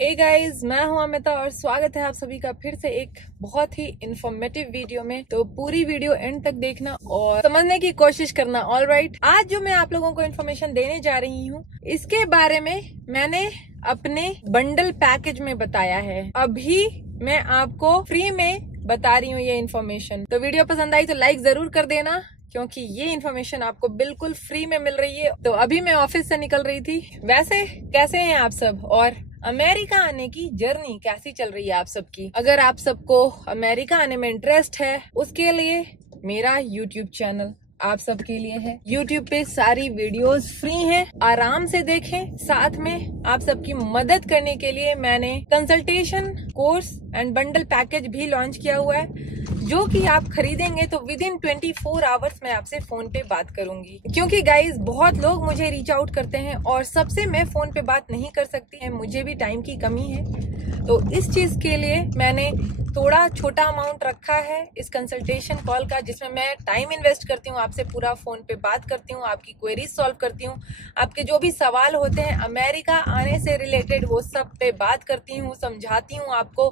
Hey guys, मैं हूं अमिता और स्वागत है आप सभी का फिर से एक बहुत ही इंफॉर्मेटिव वीडियो में। तो पूरी वीडियो एंड तक देखना और समझने की कोशिश करना। ऑल राइट, आज जो मैं आप लोगों को इन्फॉर्मेशन देने जा रही हूं इसके बारे में मैंने अपने बंडल पैकेज में बताया है। अभी मैं आपको फ्री में बता रही हूँ ये इन्फॉर्मेशन। तो वीडियो पसंद आई तो लाइक जरूर कर देना क्योंकि ये इन्फॉर्मेशन आपको बिल्कुल फ्री में मिल रही है। तो अभी मैं ऑफिस से निकल रही थी। वैसे कैसे हैं आप सब और अमेरिका आने की जर्नी कैसी चल रही है आप सबकी? अगर आप सबको अमेरिका आने में इंटरेस्ट है उसके लिए मेरा यूट्यूब चैनल आप सबके लिए है। YouTube पे सारी वीडियोस फ्री हैं, आराम से देखें। साथ में आप सबकी मदद करने के लिए मैंने consultation course and bundle package भी लॉन्च किया हुआ है जो कि आप खरीदेंगे तो विद इन 24 आवर्स मैं आपसे फोन पे बात करूंगी। क्योंकि गाइज बहुत लोग मुझे रीच आउट करते हैं और सबसे मैं फोन पे बात नहीं कर सकती है, मुझे भी टाइम की कमी है। तो इस चीज के लिए मैंने थोड़ा छोटा अमाउंट रखा है इस कंसल्टेशन कॉल का, जिसमें मैं टाइम इन्वेस्ट करती हूँ, आपसे पूरा फोन पे बात करती हूँ, आपकी क्वेरीज सॉल्व करती हूँ, आपके जो भी सवाल होते हैं अमेरिका आने से रिलेटेड वो सब पे बात करती हूँ, समझाती हूँ आपको।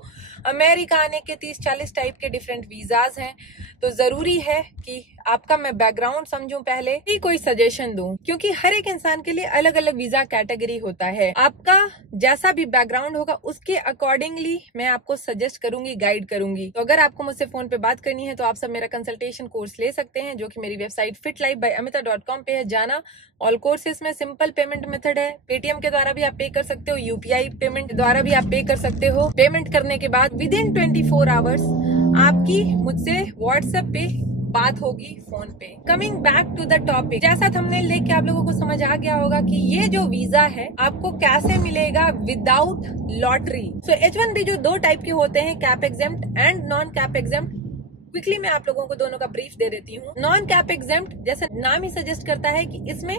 अमेरिका आने के 30-40 टाइप के डिफरेंट वीजाज हैं, तो जरूरी है कि आपका मैं बैकग्राउंड समझूं पहले ही कोई सजेशन दूं, क्योंकि हर एक इंसान के लिए अलग अलग वीजा कैटेगरी होता है। आपका जैसा भी बैकग्राउंड होगा उसके अकॉर्डिंगली मैं आपको सजेस्ट करूंगी, गाइड करूंगी। तो अगर आपको मुझसे फोन पे बात करनी है तो आप सब मेरा कंसल्टेशन कोर्स ले सकते हैं जो कि मेरी वेबसाइट fitlife.amita.com पे है। जाना। ऑल कोर्सेज में सिंपल पेमेंट मेथड है, पेटीएम के द्वारा भी आप पे कर सकते हो, यूपीआई पेमेंट द्वारा भी आप पे कर सकते हो। पेमेंट करने के बाद विद इन 24 आवर्स आपकी मुझसे व्हाट्सएप पे बात होगी फोन पे। Coming back to the topic, जैसा थंबनेल देख के आप लोगों को समझ आ गया होगा कि ये जो वीजा है आपको कैसे मिलेगा विदाउट लॉटरी। सो H1B जो दो टाइप के होते हैं, cap exempt and non cap exempt. Quickly मैं आप लोगों को दोनों का ब्रीफ दे देती हूँ। नॉन कैप एग्जेम्प्ट जैसे नाम ही सजेस्ट करता है कि इसमें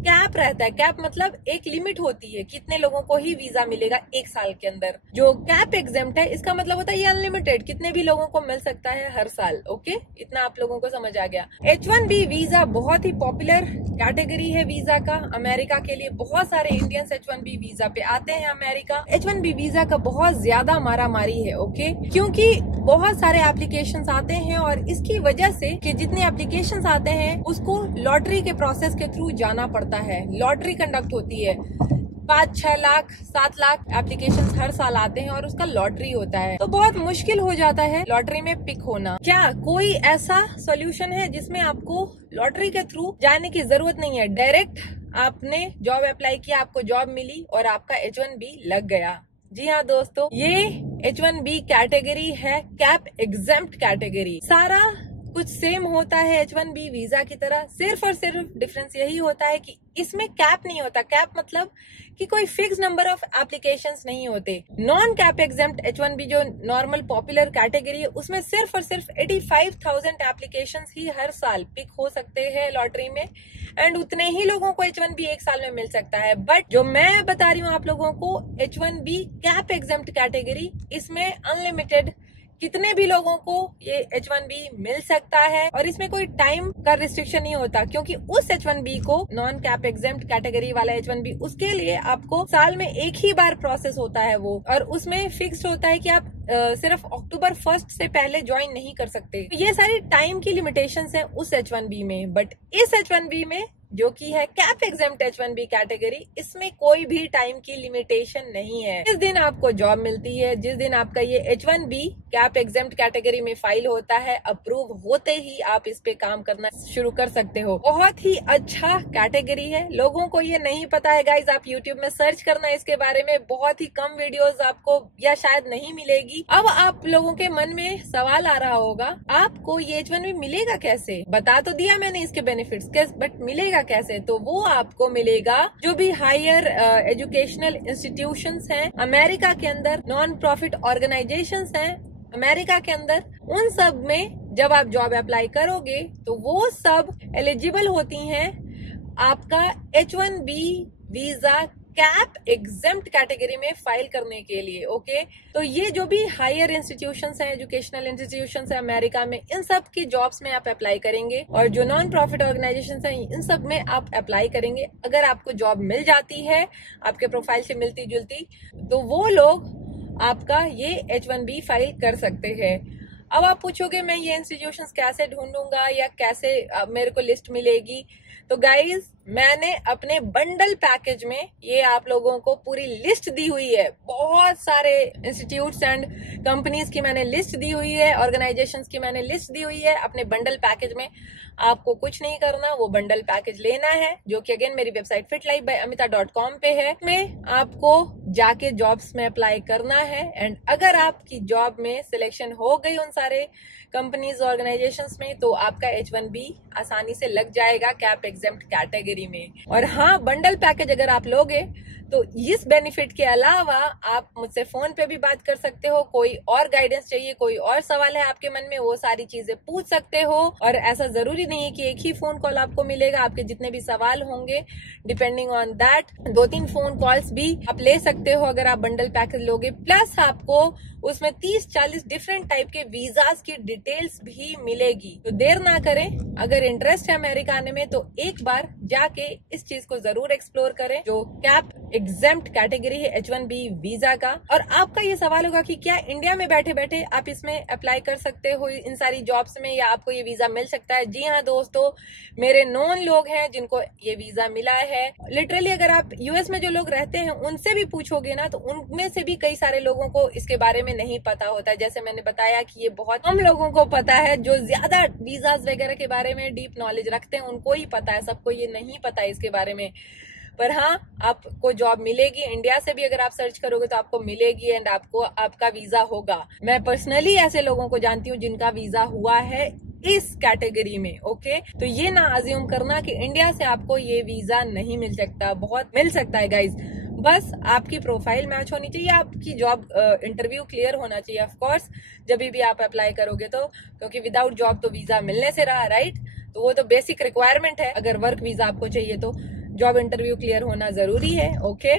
कैप रहता है। कैप मतलब एक लिमिट होती है, कितने लोगों को ही वीजा मिलेगा एक साल के अंदर। जो कैप एग्जेम्प्ट है इसका मतलब होता है ये अनलिमिटेड, कितने भी लोगों को मिल सकता है हर साल। ओके, इतना आप लोगों को समझ आ गया। H1B वीजा बहुत ही पॉपुलर कैटेगरी है वीजा का अमेरिका के लिए। बहुत सारे इंडियंस H1B वीजा पे आते हैं अमेरिका। H1B वीजा का बहुत ज्यादा मारामारी है, ओके, क्योंकि बहुत सारे एप्लीकेशंस आते हैं और इसकी वजह से कि जितने एप्लीकेशंस आते हैं उसको लॉटरी के प्रोसेस के थ्रू जाना पड़ता है। लॉटरी कंडक्ट होती है, 5-6 लाख 7 लाख एप्लीकेशंस हर साल आते हैं और उसका लॉटरी होता है, तो बहुत मुश्किल हो जाता है लॉटरी में पिक होना। क्या कोई ऐसा सोल्यूशन है जिसमें आपको लॉटरी के थ्रू जाने की जरूरत नहीं है, डायरेक्ट आपने जॉब अप्लाई किया, आपको जॉब मिली और आपका H1B लग गया? जी हाँ दोस्तों, ये H1B कैटेगरी है कैप एग्जेम्प्ट कैटेगरी। सारा कुछ सेम होता है H1B वीजा की तरह, सिर्फ और सिर्फ डिफरेंस यही होता है कि इसमें कैप नहीं होता। कैप मतलब कि कोई फिक्स नंबर ऑफ एप्लीकेशंस नहीं होते। नॉन कैप एग्जेम्प्ट H1B जो नॉर्मल पॉपुलर कैटेगरी है उसमें सिर्फ और सिर्फ 85,000 एप्लीकेशंस ही हर साल पिक हो सकते हैं लॉटरी में, एंड उतने ही लोगों को H1B एक साल में मिल सकता है। बट जो मैं बता रही हूँ आप लोगों को H1B कैप एग्जेम्प्ट कैटेगरी, इसमें अनलिमिटेड कितने भी लोगों को ये H1B मिल सकता है और इसमें कोई टाइम का रिस्ट्रिक्शन नहीं होता, क्योंकि उस H1B को नॉन कैप एग्जेम्प्ट कैटेगरी वाला H1B उसके लिए आपको साल में एक ही बार प्रोसेस होता है वो, और उसमें फिक्स्ड होता है कि आप सिर्फ अक्टूबर 1 से पहले ज्वाइन नहीं कर सकते। तो ये सारी टाइम की लिमिटेशंस है उस H1B में। बट इस H1B में जो कि है कैप एग्जेम्प्ट H1B कैटेगरी, इसमें कोई भी टाइम की लिमिटेशन नहीं है। जिस दिन आपको जॉब मिलती है, जिस दिन आपका ये H1B कैप एग्जेम्प्ट कैटेगरी में फाइल होता है, अप्रूव होते ही आप इस पे काम करना शुरू कर सकते हो। बहुत ही अच्छा कैटेगरी है, लोगों को ये नहीं पता है गाइज। आप यूट्यूब में सर्च करना इसके बारे में, बहुत ही कम वीडियोस आपको या शायद नहीं मिलेगी। अब आप लोगों के मन में सवाल आ रहा होगा, आपको ये H1B मिलेगा कैसे? बता तो दिया मैंने इसके बेनिफिट्स, बट मिलेगा कैसे? तो वो आपको मिलेगा जो भी हायर एजुकेशनल इंस्टीट्यूशंस हैं अमेरिका के अंदर, नॉन प्रॉफिट ऑर्गेनाइजेशंस हैं अमेरिका के अंदर, उन सब में जब आप जॉब अप्लाई करोगे तो वो सब एलिजिबल होती हैं आपका H1B visa cap exempt category में फाइल करने के लिए। ओके, तो ये जो भी हायर इंस्टीट्यूशंस हैं, एजुकेशनल इंस्टीट्यूशंस हैं अमेरिका में, इन सब की जॉब्स में आप अप्लाई करेंगे और जो नॉन प्रॉफिट ऑर्गेनाइजेशंस हैं इन सब में आप अप्लाई करेंगे। अगर आपको जॉब मिल जाती है आपके प्रोफाइल से मिलती जुलती, तो वो लोग आपका ये H1B फाइल कर सकते हैं। अब आप पूछोगे मैं ये इंस्टीट्यूशंस कैसे ढूंढूंगा या कैसे मेरे को लिस्ट मिलेगी? तो गाइज, मैंने अपने बंडल पैकेज में ये आप लोगों को पूरी लिस्ट दी हुई है। बहुत सारे इंस्टीट्यूट्स एंड कंपनीज की मैंने लिस्ट दी हुई है, ऑर्गेनाइजेशंस की मैंने लिस्ट दी हुई है अपने बंडल पैकेज में। आपको कुछ नहीं करना, वो बंडल पैकेज लेना है, जो कि अगेन मेरी वेबसाइट fitlifebyamita.com पे है। में आपको जाके जॉब्स में अप्लाई करना है एंड अगर आपकी जॉब में सिलेक्शन हो गई उन सारे कंपनीज ऑर्गेनाइजेशंस में, तो आपका H1B आसानी से लग जाएगा कैप एग्जेम्प्ट कैटेगरी में। और हाँ, बंडल पैकेज अगर आप लोगे तो इस बेनिफिट के अलावा आप मुझसे फोन पे भी बात कर सकते हो। कोई और गाइडेंस चाहिए, कोई और सवाल है आपके मन में, वो सारी चीजें पूछ सकते हो। और ऐसा जरूरी नहीं है कि एक ही फोन कॉल आपको मिलेगा, आपके जितने भी सवाल होंगे depending on that 2-3 phone calls भी आप ले सकते हो अगर आप बंडल पैकेज लोगे। प्लस आपको उसमें 30-40 डिफरेंट टाइप के वीजाज की डिटेल्स भी मिलेगी। तो देर ना करें, अगर इंटरेस्ट है अमेरिका आने में तो एक बार जाके इस चीज को जरूर एक्सप्लोर करें, जो कैप एग्जेम्प्ट कैटेगरी है H1B वीजा का। और आपका ये सवाल होगा कि क्या इंडिया में बैठे बैठे आप इसमें अप्लाई कर सकते हो इन सारी जॉब्स में, या आपको ये वीजा मिल सकता है? जी हाँ दोस्तों, मेरे नोन लोग हैं जिनको ये वीजा मिला है। लिटरली अगर आप यूएस में जो लोग रहते हैं उनसे भी पूछोगे ना, तो उनमें से भी कई सारे लोगों को इसके बारे में नहीं पता होता है। जैसे मैंने बताया कि ये बहुत कम लोगों को पता है, जो ज्यादा वीजाज वगैरह के बारे में डीप नॉलेज रखते हैं उनको ही पता है, सबको ये नहीं पता है इसके बारे में। पर हाँ, आपको जॉब मिलेगी, इंडिया से भी अगर आप सर्च करोगे तो आपको मिलेगी एंड आपको आपका वीजा होगा। मैं पर्सनली ऐसे लोगों को जानती हूँ जिनका वीजा हुआ है इस कैटेगरी में। ओके, तो ये ना अज्यूम करना कि इंडिया से आपको ये वीजा नहीं मिल सकता, बहुत मिल सकता है गाइज। बस आपकी प्रोफाइल मैच होनी चाहिए, आपकी जॉब इंटरव्यू क्लियर होना चाहिए ऑफ कोर्स जब भी आप अप्लाई करोगे तो, क्योंकि विदाउट जॉब तो वीजा मिलने से रहा, राइट? तो वो तो बेसिक रिक्वायरमेंट है। अगर वर्क वीजा आपको चाहिए तो जॉब इंटरव्यू क्लियर होना जरूरी है। ओके,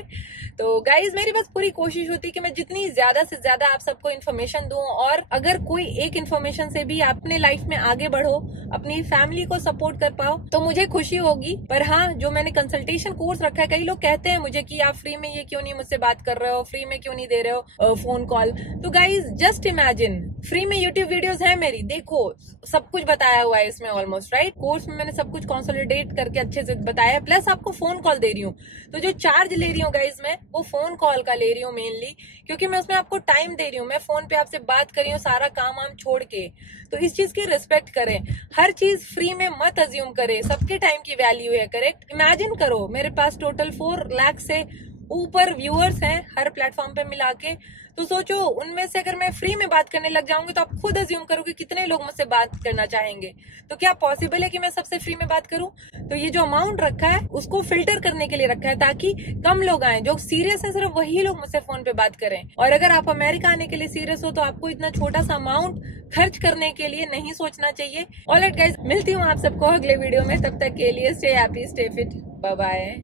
तो गाइज मेरी बस पूरी कोशिश होती है कि मैं जितनी ज्यादा से ज्यादा आप सबको इन्फॉर्मेशन दूं, और अगर कोई एक इन्फॉर्मेशन से भी अपने लाइफ में आगे बढ़ो, अपनी फैमिली को सपोर्ट कर पाओ, तो मुझे खुशी होगी। पर हाँ, जो मैंने कंसल्टेशन कोर्स रखा है, कई लोग कहते हैं मुझे कि आप फ्री में ये क्यों नहीं मुझसे बात कर रहे हो, फ्री में क्यों नहीं दे रहे हो फोन कॉल। तो गाइज जस्ट इमेजिन, फ्री में यूट्यूब वीडियोस है मेरी, देखो सब कुछ बताया हुआ है इसमें ऑलमोस्ट, राइट? कोर्स में मैंने सब कुछ कंसोलिडेट करके अच्छे से बताया, प्लस आपको फोन कॉल दे रही हूँ। तो जो चार्ज ले रही हूँ गाइज मैं, वो फोन कॉल का ले रही हूँ मेनली, क्योंकि मैं उसमें आपको टाइम दे रही हूँ, मैं फोन पे आपसे बात कर रही हूँ सारा काम वाम छोड़ के। तो इस चीज की रिस्पेक्ट करें, हर चीज फ्री में मत अज्यूम करें, सबके टाइम की वैल्यू है, करेक्ट? इमेजिन करो मेरे पास टोटल 4 लाख से ऊपर व्यूअर्स हैं हर प्लेटफॉर्म पे मिला के, तो सोचो उनमें से अगर मैं फ्री में बात करने लग जाऊंगी तो आप खुद अज्यूम करोगे कितने लोग मुझसे बात करना चाहेंगे। तो क्या पॉसिबल है कि मैं सबसे फ्री में बात करूं? तो ये जो अमाउंट रखा है उसको फिल्टर करने के लिए रखा है, ताकि कम लोग आए जो सीरियस है, सिर्फ वही लोग मुझसे फोन पे बात करें। और अगर आप अमेरिका आने के लिए सीरियस हो तो आपको इतना छोटा सा अमाउंट खर्च करने के लिए नहीं सोचना चाहिए। ऑलराइट गाइस, मिलती हूँ आप सबको अगले वीडियो में, तब तक के लिए stay happy, stay fit, bye bye.